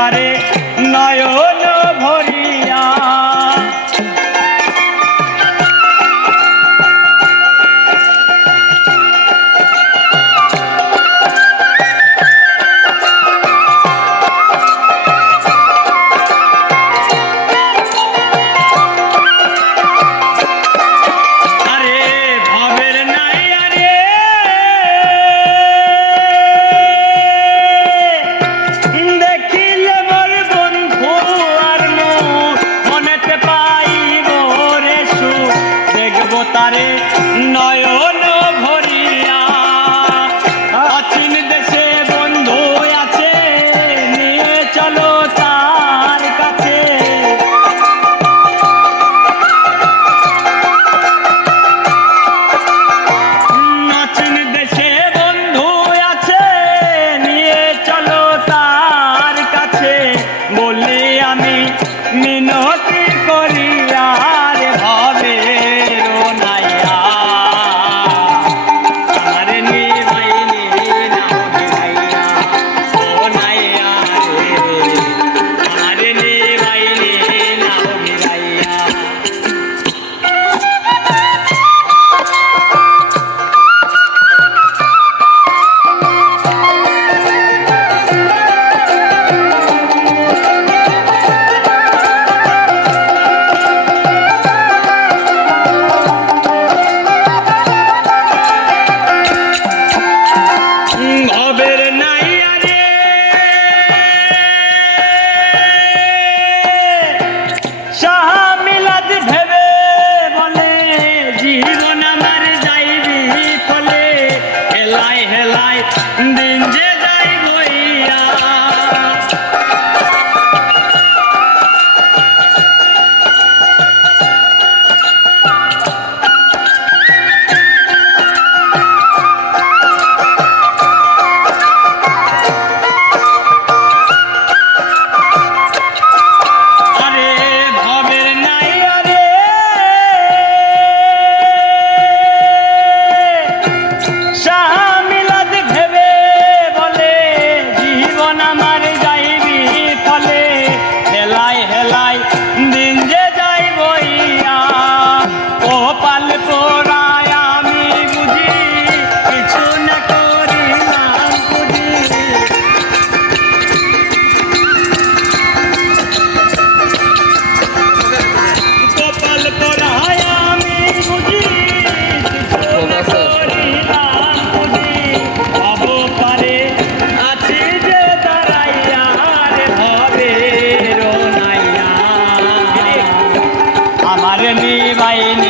তারে নয়ন ভরিয়া। তারে নয়ন ভরিয়া। অচিন দেশে বন্ধু আছে নিয়ে চলো তার কাছে। অচিন দেশে বন্ধু আছে নিয়ে চলো তার কাছে। বলি আমি মিনতি করিয়া রে ভাবে দিন যে যাই বইয়া। আরে ভাবের নাই আরে দিন যে যাই বইয়া। ও পাল পোড়ায় আমি বুঝি কিছু না করিলাম বুঝি। কপাল পোড়ায় আমি বুঝি কিছু না করিলাম বুঝি। হব পারে আছি যে দাঁড়াইয়া রে ভাবে আমার নিবাইনি